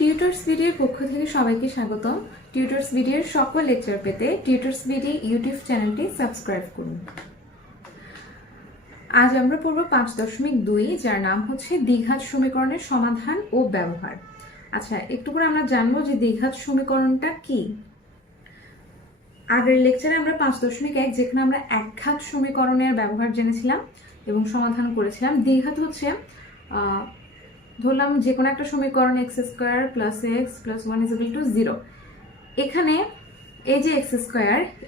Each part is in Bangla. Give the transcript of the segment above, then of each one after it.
টিউটরস ভিডিওর পক্ষ থেকে সবাইকে স্বাগতম। টিউটরস ভিডিওর সকল লেকচার পেতে টিউটরস ভিডিও ইউটিউব চ্যানেলটি সাবস্ক্রাইব করুন। আজ আমরা পড়ব 5.2, যার নাম হচ্ছে দ্বিঘাত সমীকরণের সমাধান ও ব্যবহার। আচ্ছা, একটু করে আমরা জানবো যে দ্বিঘাত সমীকরণটা কি। আগের লেকচারে আমরা 5.1, যেখানে আমরা একঘাত সমীকরণের ব্যবহার জেনেছিলাম এবং সমাধান করেছিলাম। দ্বিঘাত হচ্ছে ধরলাম যে কোনো একটা সমীকরণ x² + x + 1 = 0। এখানে এই যে x²,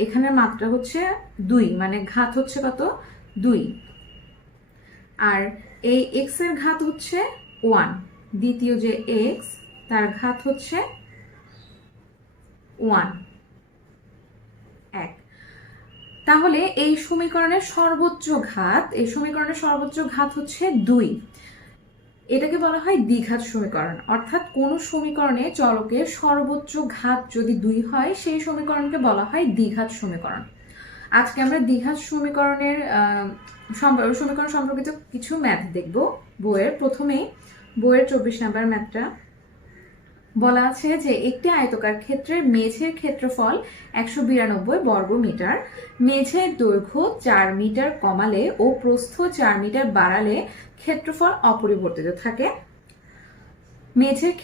এখানে মাত্রা হচ্ছে 2, মানে ঘাত হচ্ছে কত? 2। আর এই x এর ঘাত হচ্ছে 1, দ্বিতীয় যে x তার ঘাত হচ্ছে 1। তাহলে এই সমীকরণের সর্বোচ্চ ঘাত হচ্ছে 2। এটাকে বলা হয় দ্বিঘাত সমীকরণ। অর্থাৎ কোন সমীকরণে চলকের সর্বোচ্চ ঘাত যদি 2 হয়, সেই সমীকরণকে বলা হয় দ্বিঘাত সমীকরণ। আজকে আমরা দ্বিঘাত সমীকরণ সম্পর্কিত কিছু ম্যাথ দেখব বইয়ের। প্রথমেই বইয়ের 24 নম্বর ম্যাথটা বলা আছে যে একটি আয়তকার ক্ষেত্রের মেঝের ক্ষেত্রফল 192 বর্গ মিটার। মেঝের দৈর্ঘ্য 4 মিটার কমালে ও প্রস্থ 4 মিটার বাড়ালে ক্ষেত্রফল অপরিবর্তিত থাকে। মেঝের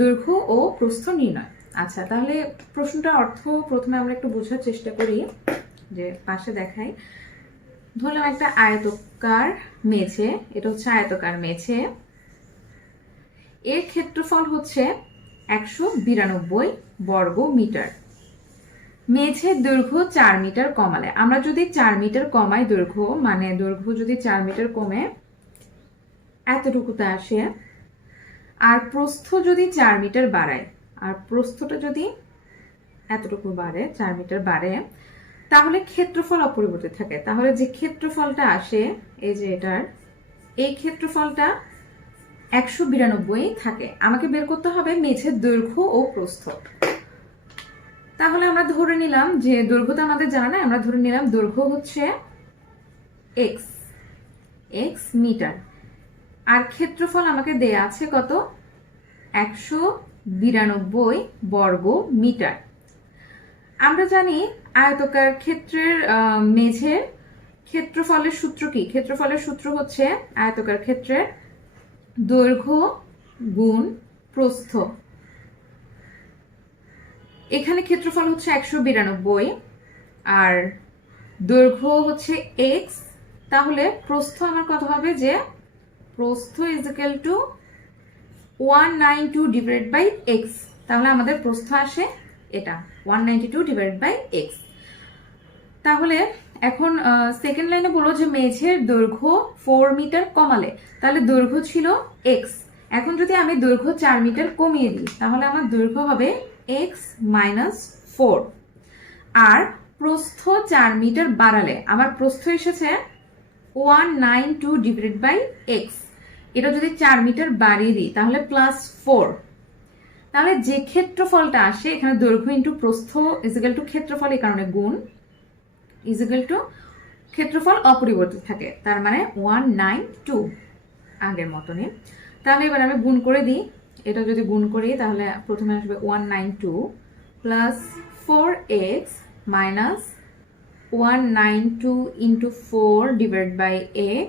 দৈর্ঘ্য ও প্রস্থ নির্ণয়। আচ্ছা, তাহলে প্রশ্নটার অর্থ প্রথমে আমরা একটু বোঝার চেষ্টা করি। যে পাশে দেখাই, ধরলাম একটা আয়তকার মেঝে, এটা হচ্ছে আয়তকার মেঝে, এর ক্ষেত্রফল হচ্ছে 192 বর্গ মিটার। মেঝের দৈর্ঘ্য 4 মিটার কমালে, আমরা যদি 4 মিটার কমাই দৈর্ঘ্য, মানে দৈর্ঘ্য যদি 4 মিটার কমে এতটুকুতে আসে, আর প্রস্থ যদি 4 মিটার বাড়ায়, আর প্রস্থটা যদি এতটুকু বাড়ে, 4 মিটার বাড়ে, তাহলে ক্ষেত্রফল অপরিবর্তিত থাকে। তাহলে যে ক্ষেত্রফলটা আসে, এই যে এটার, এই ক্ষেত্রফলটা 192 থাকে। আমাকে বের করতে হবে মেঝের দৈর্ঘ্য ও প্রস্থ। তাহলে আমরা ধরে নিলাম যে দৈর্ঘ্যটা আমাদের জানা নাই, আমরা ধরে নিলাম দৈর্ঘ্য হচ্ছে x মিটার, আর ক্ষেত্রফল আমাকে দেয়া আছে কত? 192 বর্গ মিটার। আমরা জানি আয়তকার ক্ষেত্রের মেঝের ক্ষেত্রফলের সূত্র কি? ক্ষেত্রফলের সূত্র হচ্ছে আয়তকার ক্ষেত্রের দৈর্ঘ্য গুণ প্রস্থ। এখানে ক্ষেত্রফল হচ্ছে 192 আর দৈর্ঘ্য হচ্ছে x, তাহলে প্রস্থ আমার কত হবে? যে প্রস্থ = 192/x। তাহলে আমাদের প্রস্থ আসে এটা 192/x। তাহলে এখন সেকেন্ড লাইনে বলো যে মেঝের দৈর্ঘ্য 4 মিটার কমালে, তাহলে দৈর্ঘ্য ছিল x। এখন যদি আমি দৈর্ঘ্য 4 মিটার কমিয়ে দিই, তাহলে আমার দৈর্ঘ্য হবে x - 4। আর প্রস্থ 4 মিটার বাড়ালে আমার প্রস্থ এসেছে 192/x। এটা যদি 4 মিটার বাড়িয়ে দিই, তাহলে +4। তাহলে যে ক্ষেত্রফলটা আসে, এখানে দৈর্ঘ্য ইন্টু প্রস্থ = ক্ষেত্রফল, এই কারণে গুণ = ক্ষেত্রফল অপরিবর্তিত থাকে, তার মানে 192 আগের মতনই। তাহলে এবার আমি গুণ করে দিই। এটা যদি গুণ করি, তাহলে প্রথমে আসবে 192 + 4x - 192 × 4/x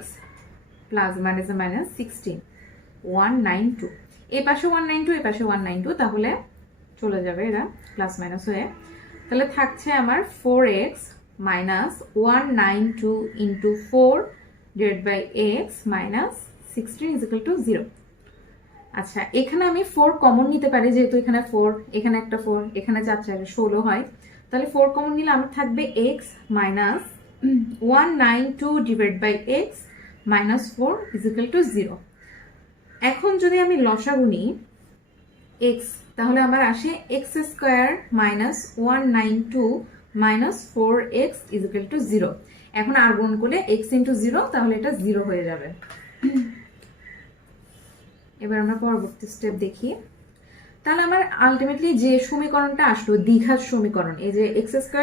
+- 192। এই পাশে 192, এই পাশে 192, তাহলে চলে যাবে এরা প্লাস মাইনাস হয়ে। তাহলে থাকছে আমার 4x - 192 × 4/x - 16 = 0। আচ্ছা, এখানে আমি 4 কমন নিতে পারি, যেহেতু এখানে 4, এখানে একটা 4, এখানে 4 4 16 হয়। তাহলে 4 কমন নিলে আমার থাকবে x - 192/x - 4 = 0। এখন যদি আমি লসাগু নিই x, তাহলে আমার আসে x² - 192 - 4x = 0। এখন আর গুণ করলে x × 0, তাহলে এটা 0 হয়ে যাবে। এবার আমরা পরবর্তী স্টেপ দেখি। তাহলে আমার আলটিমেটলি যে সমীকরণটা আসলো দ্বিঘাত সমীকরণ, এই যে x² -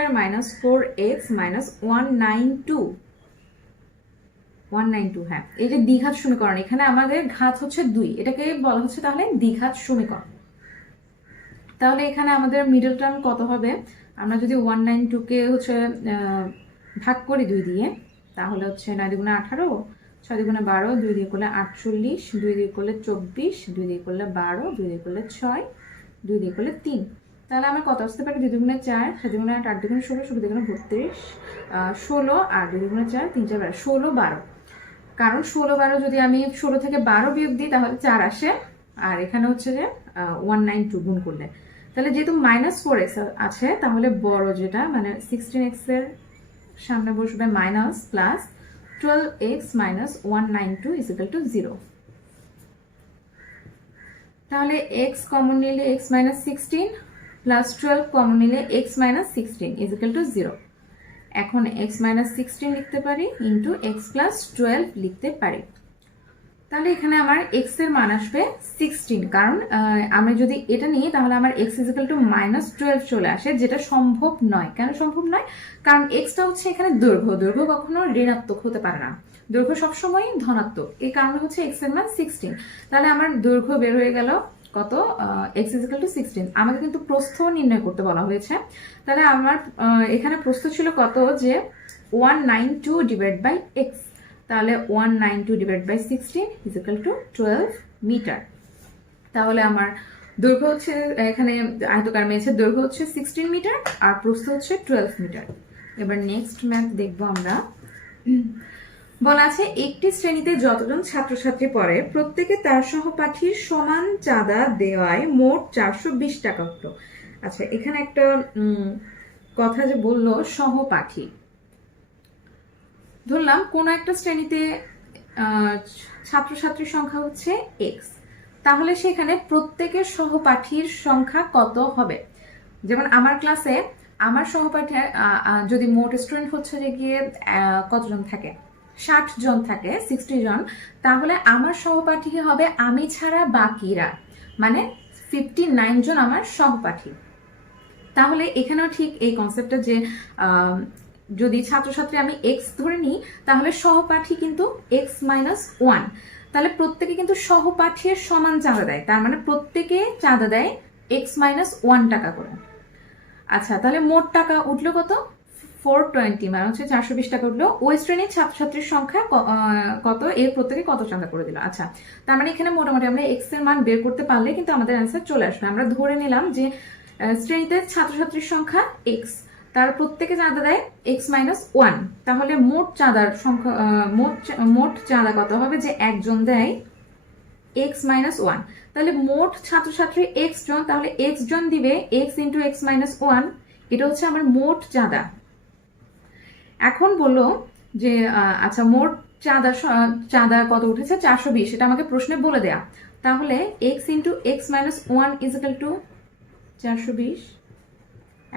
4x - 192, হ্যাঁ, এই যে দ্বিঘাত সমীকরণ, এখানে আমাদের ঘাত হচ্ছে 2, এটাকে বলা হচ্ছে তাহলে দ্বিঘাত সমীকরণ। তাহলে এখানে আমাদের মিডল টার্ম কত হবে? আমরা যদি 192কে হচ্ছে ভাগ করি 2 দিয়ে, তাহলে হচ্ছে 9 দুগুণে 18, 6 দুগুণে 12, 2 দিয়ে করলে 48, 2 দিয়ে করলে 24, 2 দিয়ে করলে 12, 2 দিয়ে করলে 6, 2 দিয়ে করলে 3। তাহলে আমার কত আসতে পারে? 2 দুগুণে 4, 7 দুগুণে 8, 8 দুগুণে 16, 16 দুগুণে 32, 16 আর 2 দুগুণে 4, 3 4 12, 16 12। কারণ 16 12 যদি আমি 16 থেকে 12 বিয়োগ দিই তাহলে 4 আসে, আর এখানে হচ্ছে যে 192 গুণ করলে, তাহলে যেহেতু -4x আছে, তাহলে বড় যেটা মানে 16x এর সামনে বসবে minus plus 12x minus 192 equal to 0। তাহলে x কমন নিলে x মাইনাস 16 প্লাস 12 কমন নিলে x মাইনাস 16 ইকুয়াল টু 0। এখন x মাইনাস 16 লিখতে পারি ইন্টু x প্লাস 12 লিখতে পারি। তাহলে এখানে আমার x এর মান আসবে 16, কারণ আমি যদি এটা নিই তাহলে আমার x ইকুয়াল টু -12 চলে আসে, যেটা সম্ভব নয়। কেন সম্ভব নয়? কারণ xটা হচ্ছে এখানে দৈর্ঘ্য, দৈর্ঘ্য কখনো ঋণাত্মক হতে পারে না, দৈর্ঘ্য সবসময় ধনাত্মক। এই কারণে হচ্ছে x এর মান 16। তাহলে আমার দৈর্ঘ্য বের হয়ে গেল কত? x equal two 16। আমাকে কিন্তু প্রস্থ নির্ণয় করতে বলা হয়েছে। তাহলে আমার এখানে প্রস্থ ছিল কত? যে 192 ডিভাইড বাই x। তাহলে 192 divide by 16 equal to 12 metre. তাহলে আমার দৈর্ঘ্য হচ্ছে, এখানে আয়তকার মেঝের দৈর্ঘ্য হচ্ছে 16 মিটার আর প্রস্থ হচ্ছে 12 মিটার। এবার নেক্সট ম্যাথ দেখবো আমরা। বলা আছে একটি শ্রেণীতে যতজন ছাত্রছাত্রী পড়ে প্রত্যেকে তার সহপাঠীর সমান চাঁদা দেওয়ায় মোট 420 টাকা হলো। আচ্ছা, এখানে একটা কথা যে বললো সহপাঠী, ধরলাম কোন একটা শ্রেণীতে ছাত্রছাত্রীর সংখ্যা হচ্ছে x, তাহলে সেখানে প্রত্যেকের সহপাঠীর সংখ্যা কত হবে? যেমন আমার ক্লাসে আমার সহপাঠী যদি মোট স্টুডেন্ট হচ্ছে যে গিয়ে কতজন থাকে, 60 জন থাকে, 60 জন, তাহলে আমার সহপাঠী হবে আমি ছাড়া বাকিরা, মানে 59 জন আমার সহপাঠী। তাহলে এখানেও ঠিক এই কনসেপ্টটা যে যদি ছাত্রছাত্রী আমি x ধরে নিই তাহলে সহপাঠী কিন্তু x মাইনাস 1, তাহলে প্রত্যেকে কিন্তু সহপাঠীর সমান চাঁদা দেয়, তার মানে প্রত্যেকে চাঁদা দেয় x মাইনাস 1 টাকা করে। আচ্ছা, তাহলে মোট টাকা উঠলো কত? 420, মানে হচ্ছে 420 টাকা উঠলো। ওই শ্রেণীর ছাত্রছাত্রীর সংখ্যা কত? এর প্রত্যেকে কত চাঁদা করে দিল। আচ্ছা, তার মানে এখানে মোটামুটি আমরা x এর মান বের করতে পারলে কিন্তু আমাদের অ্যান্সার চলে আসবে। আমরা ধরে নিলাম যে শ্রেণীতে ছাত্রছাত্রীর সংখ্যা x, তার প্রত্যেকে চাঁদা দেয় x মাইনাস 1, তাহলে মোট চাঁদার সংখ্যা মোট চাঁদা কত হবে? যে একজন দেয় x মাইনাস 1, তাহলে মোট ছাত্রছাত্রী x জন, তাহলে x জন দিবে x ইন্টু x মাইনাস 1, এটা হচ্ছে আমার মোট চাঁদা। এখন বললো যে আচ্ছা মোট চাঁদা কত উঠেছে? 420, এটা আমাকে প্রশ্নে বলে দেয়া। তাহলে x into x minus 1 equal to 420।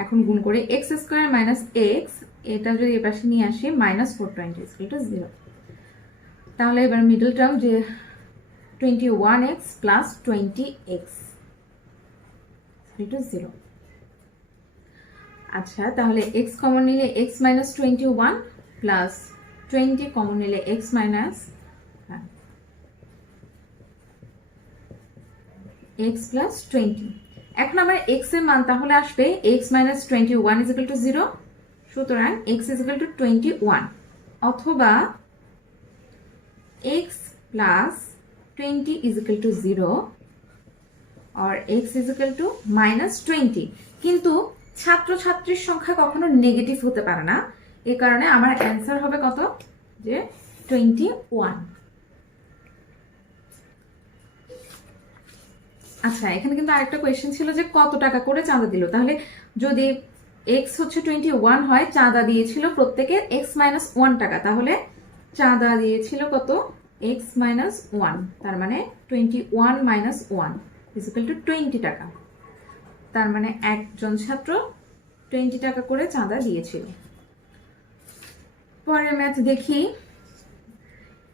এখন গুণ করে x স্কোয়ার মাইনাস x, এটা যদি এ পাশে নিয়ে আসি মাইনাস 420 ইকুয়াল টু 0। তাহলে এবার মিডল টার্ম যে 21x plus 20x equal to 0। আচ্ছা, তাহলে x কমন নিলে x মাইনাস 21 প্লাস 20 কমন নিলে x মাইনাস x প্লাস 20। এখন আমার x এর মান তাহলে আসবে x মাইনাস 21 ইকুয়াল টু 0, সুতরাং x ইকুয়াল টু 21, অথবা x প্লাস 20 ইকুয়াল টু 0 আর x ইকুয়াল টু মাইনাস 20। কিন্তু ছাত্রছাত্রীর সংখ্যা কখনো নেগেটিভ হতে পারে না, এই কারণে আমার অ্যান্সার হবে কত? যে 21। আচ্ছা, এখানে কিন্তু আরেকটা কোয়েশ্চেন ছিল যে কত টাকা করে চাঁদা দিল। তাহলে যদি x হচ্ছে 21 হয়, চাঁদা দিয়েছিল প্রত্যেকে x মাইনাস 1 টাকা, তাহলে চাঁদা দিয়েছিল কত? x মাইনাস 1, তার মানে 21 মাইনাস 1 ইকুয়াল টু 20 টাকা। তার মানে একজন ছাত্র 20 টাকা করে চাঁদা দিয়েছিল। পরের ম্যাথ দেখি।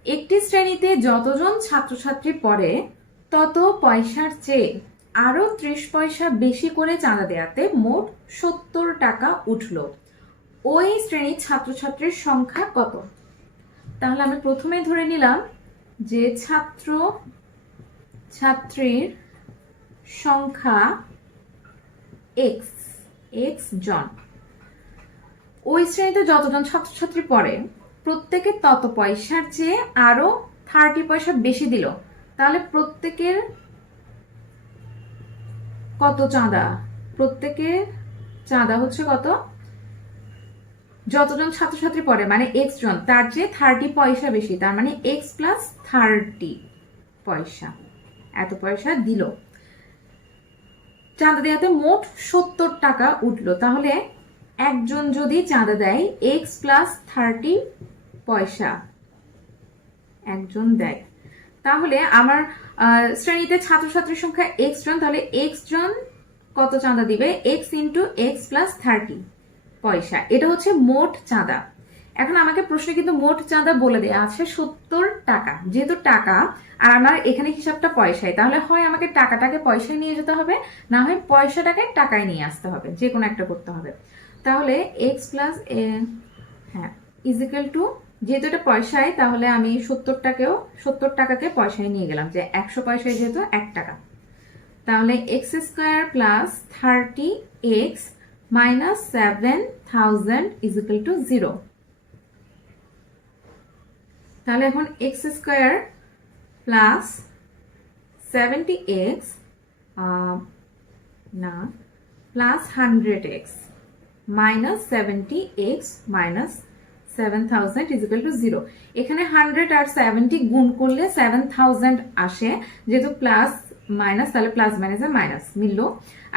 একটি শ্রেণীতে যতজন ছাত্রছাত্রী পড়ে তত পয়সার চেয়ে আরো 30 পয়সা বেশি করে চাঁদা দেওয়াতে মোট 70 টাকা উঠল। ওই শ্রেণীর ছাত্রছাত্রীর সংখ্যা কত? তাহলে আমি প্রথমে ধরে নিলাম যে ছাত্রীর সংখ্যা এক্স এক্স জন। ওই শ্রেণীতে যতজন ছাত্রছাত্রী পড়ে প্রত্যেকে তত পয়সার চেয়ে আরো 30 পয়সা বেশি দিল, তাহলে প্রত্যেকের কত চাঁদা? প্রত্যেকের চাঁদা হচ্ছে কত? যতজন ছাত্রছাত্রী পড়ে মানে এক্স জন, তার চেয়ে 30 পয়সা বেশি, তার মানে এক্স প্লাস 30 পয়সা, এত পয়সা দিল। চাঁদা দেওয়াতে মোট 70 টাকা উঠলো, তাহলে একজন যদি চাঁদা দেয় এক্স প্লাস 30 পয়সা একজন দেয়, তাহলে আমার শ্রেণীতে ছাত্রছাত্রীর সংখ্যা এক্স জন, তাহলে এক্স জন কত চাঁদা দিবে? এক্স ইন্টু এক্স প্লাস 30 পয়সা, এটা হচ্ছে মোট চাঁদা। এখন আমাকে প্রশ্নে কিন্তু মোট চাঁদা বলে দেয়া আছে 70 টাকা, যেহেতু টাকা আর আমার এখানে হিসাবটা পয়সায়, তাহলে হয় আমাকে টাকাটাকে পয়সায় নিয়ে যেতে হবে, না হয় পয়সাটাকে টাকায় নিয়ে আসতে হবে, যে কোনো একটা করতে হবে। তাহলে এক্স প্লাস হ্যাঁ ইজিক্যাল টু, যেহেতু এটা পয়সায় তাহলে আমি 70 টাকাকে পয়সায় নিয়ে গেলাম, যে 100 পয়সায় যেহেতু 1 টাকা, তাহলে x square plus 30x minus 7000 equal to 0। তাহলে এখন এক্স স্কোয়ার প্লাস 70x না plus 100x minus 70x minus 7000 equal to 0। এখানে 100 আর 70 গুণ করলে 7000 আসে, যেহেতু প্লাস মাইনাস তাহলে প্লাস মাইনাসে মাইনাস মিলল,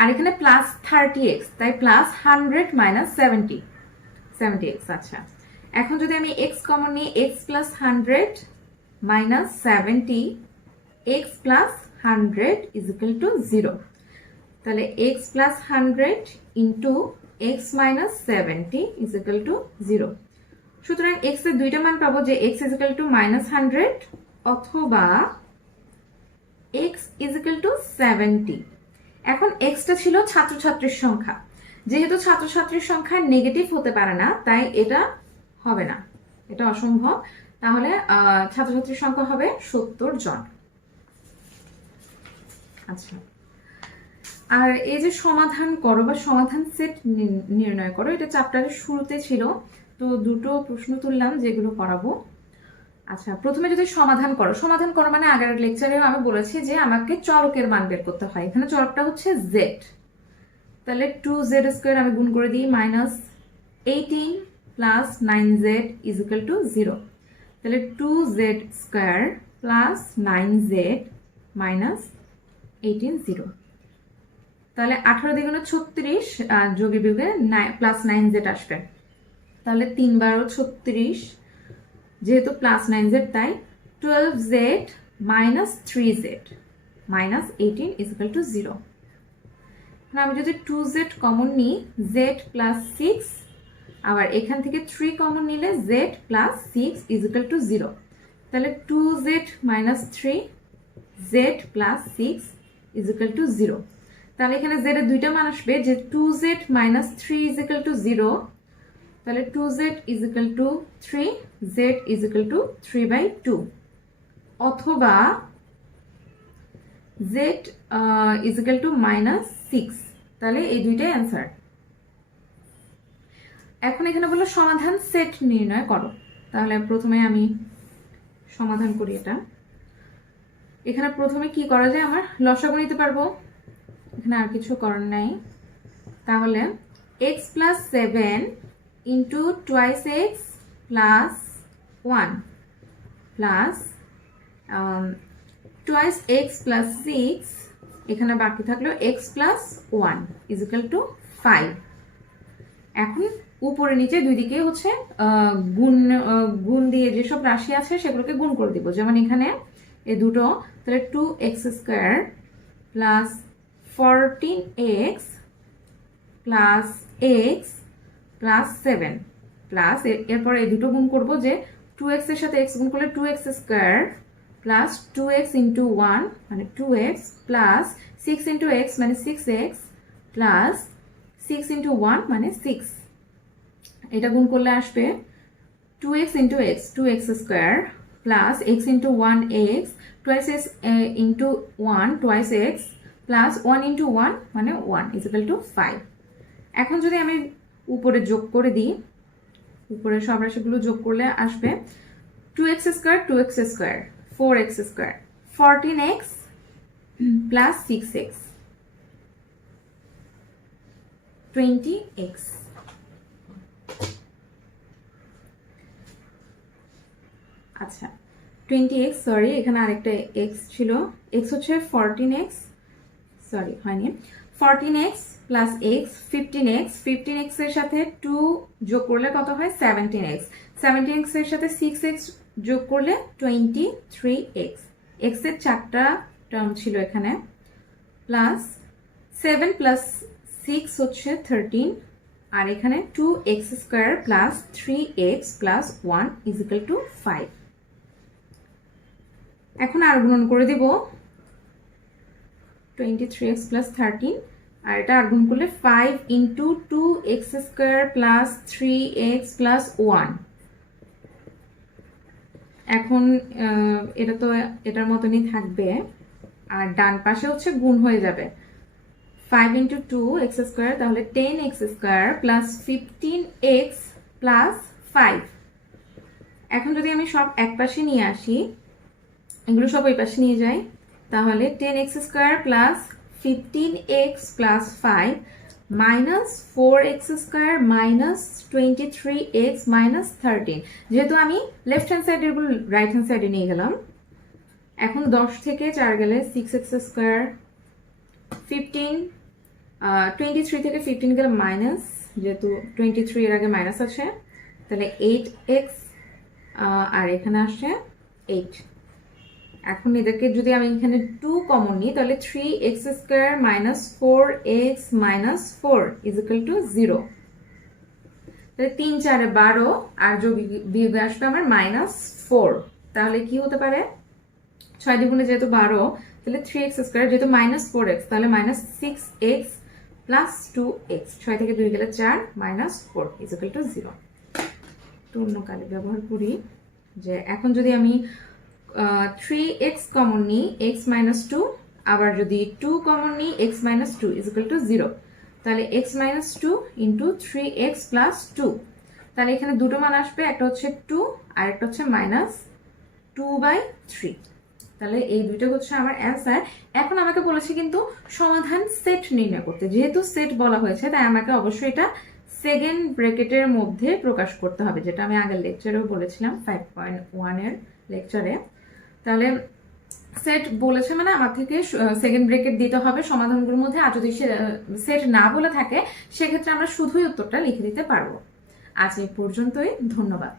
আর এখানে প্লাস 30x, তাই প্লাস 100 মাইনাস 70x। আচ্ছা, এখন যদি আমি x কমন নিই, x plus 100 minus 70 x plus 100 equal to 0, তাহলে x plus 100 into x minus 70 equal to 0। সুতরাং x এর দুইটা মান পাবো, যে x ইজিক্যাল টু মাইনাস 100 অথবা x ইজিক্যাল টু 70। এখন x টা ছিল ছাত্রছাত্রীর সংখ্যা, যেহেতু ছাত্রছাত্রীর সংখ্যা নেগেটিভ হতে পারে না তাই এটা হবে না, এটা অসম্ভব, তাহলে ছাত্রছাত্রীর সংখ্যা হবে 70 জন। আচ্ছা, আর এই যে সমাধান করো বা সমাধান সেট নির্ণয় করো, এটা চ্যাপ্টারের শুরুতে ছিল, তো দুটো প্রশ্ন তুললাম যেগুলো করাবো। আচ্ছা, প্রথমে যদি সমাধান করো, সমাধান করো মানে আগের লেকচারেও আমি বলেছি যে আমাকে চলকের মান বের করতে হয়, এখানে চলকটা হচ্ছে z, তাহলে 2z স্কোয়ার আমি গুণ করে দিই minus 18 plus 9z is equal to 0, তাহলে 2z square plus 9z minus 18 0, তাহলে 18 দ্বিগুণে 36, যোগে বিয়োগে প্লাস 9z আসবে, তাহলে 3 বারো 36, যেহেতু প্লাস 9z তাই 12z minus 3z minus 18 is equal to 0। আমি যদি 2z কমন নিই, z প্লাস 6, আবার এখান থেকে 3 কমন নিলে z প্লাস 6 ইজিক্যাল টু 0, তাহলে 2z minus 3 z plus 6 equal to 0। তাহলে এখানে z এর দুইটা মান আসবে, যে 2z মাইনাস 3 ইজিক্যাল টু 0, তাহলে 2z equal to 3, z equal to 3/2, অথবা z ইজিক্যাল টু মাইনাস 6, তাহলে এই দুইটাই অ্যান্সার। এখন এখানে বললো সমাধান সেট নির্ণয় করো, তাহলে প্রথমে আমি সমাধান করি এটা। এখানে প্রথমে কি করা যায়, আমার লসাগু নিতে পারবো, এখানে আর কিছু করার নাই, তাহলে x plus 7 into twice x plus 1 plus twice x plus 6, এখানে বাকি থাকলো x প্লাস 1 ইজিক্যাল টু 5। এখন উপরে নিচে দুই দিকে হচ্ছে গুণ দিয়ে যেসব রাশি আছে সেগুলোকে গুণ করে দিব, যেমন এখানে এই দুটো, তাহলে 2x square plus 14x plus x plus 7 plus এরপর এই দুটো গুণ করবো, যে 2x এর সাথে x গুণ করলে 2x square plus 2x into 1 মানে 2x প্লাস 6 ইন্টু x মানে 6x প্লাস 6 ইন্টু 1 মানে 6, এটা গুণ করলে আসবে 2x into x 2x square plus x into 1 x, twice x into 1 twice x plus 1 into 1 মানে 1 ইজিক্যাল টু 5। এখন যদি আমি উপরে যোগ করে দিই, উপরে সব রাশিগুলো যোগ করলে আসবে 2x square 2x square 4x square 14x plus 6x 20x। আচ্ছা 20x, সরি এখানে আরেকটা x ছিল, x হচ্ছে 14x, সরি হয়নি, 14x plus x 15x, 15x এর সাথে 2 যোগ করলে কত হয় 17x, 17x এর সাথে 6x যোগ করলে 23x, x এর 4টা টার্ম ছিল এখানে, প্লাস 7 প্লাস 6 হচ্ছে 13, আর এখানে 2x square plus 3x plus 1 equal to 5। এখন আর গুণন করে দিব 23x প্লাস 13, আর এটা আর গুণ করলে 5 into 2x square plus 3x plus 1। এখন এটা তো এটার মতনই থাকবে, আর ডান পাশে হচ্ছে গুণ হয়ে যাবে 5 ইন্টু 2x স্কোয়ার, তাহলে 10x square plus 15x plus 5। এখন যদি আমি সব এক পাশে নিয়ে আসি, এগুলো সব ওই পাশে নিয়ে যাই, তাহলে 10x square plus 15x plus 5 minus 4x square minus 23x minus 13। যেহেতু আমি লেফট হ্যান্ড সাইডের গুলো রাইট হ্যান্ড সাইডে নিয়ে গেলাম, এখন 10 থেকে 4 গেলে 6x স্কোয়ার 15, 23 থেকে 15 গেলে মাইনাস, যেহেতু 23 এর আগে মাইনাস আছে, তাহলে 8x, আর এখানে আসছে 8। এখন এদেরকে যদি আমি এখানে 2 কমন নিই, তাহলে 3x square minus 4x minus 4 equal to 0। তাহলে 3 4 12, আর যোগ বিয়োগে আসবে আমার মাইনাস 4। তাহলে কি হতে পারে, 6 দ্বিগুণে যেহেতু 12, তাহলে 3x স্কোয়ার, যেহেতু মাইনাস 4x, তাহলে মাইনাস 6x প্লাস 2x, 6 থেকে 2 গেলে 4 মাইনাস 4 ইজিক্যাল টু 0। তো অন্য কালে ব্যবহার করি যে এখন যদি আমি 3x কমন নিই x মাইনাস 2, আবার যদি 2 কমন নিই x মাইনাস 2 ইজিক্যাল টু 0, তাহলে x minus 2 into 3x plus 2, তাহলে এখানে দুটো মান আসবে, একটা হচ্ছে 2 আর একটা হচ্ছে মাইনাস 2/3। তাহলে এই দুইটা হচ্ছে আমার অ্যান্সার। এখন আমাকে বলেছে কিন্তু সমাধান সেট নির্ণয় করতে, যেহেতু সেট বলা হয়েছে তাই আমাকে অবশ্যই এটা সেকেন্ড ব্র্যাকেটের মধ্যে প্রকাশ করতে হবে, যেটা আমি আগের লেকচারেও বলেছিলাম 5.1 এর লেকচারে। তাহলে সেট বলেছে মানে আমার থেকে সেকেন্ড ব্র্যাকেট দিতে হবে সমাধানগুলোর মধ্যে, আর যদি সেট না বলে থাকে সেক্ষেত্রে আমরা শুধুই উত্তরটা লিখে দিতে পারবো। আজ এই পর্যন্তই, ধন্যবাদ।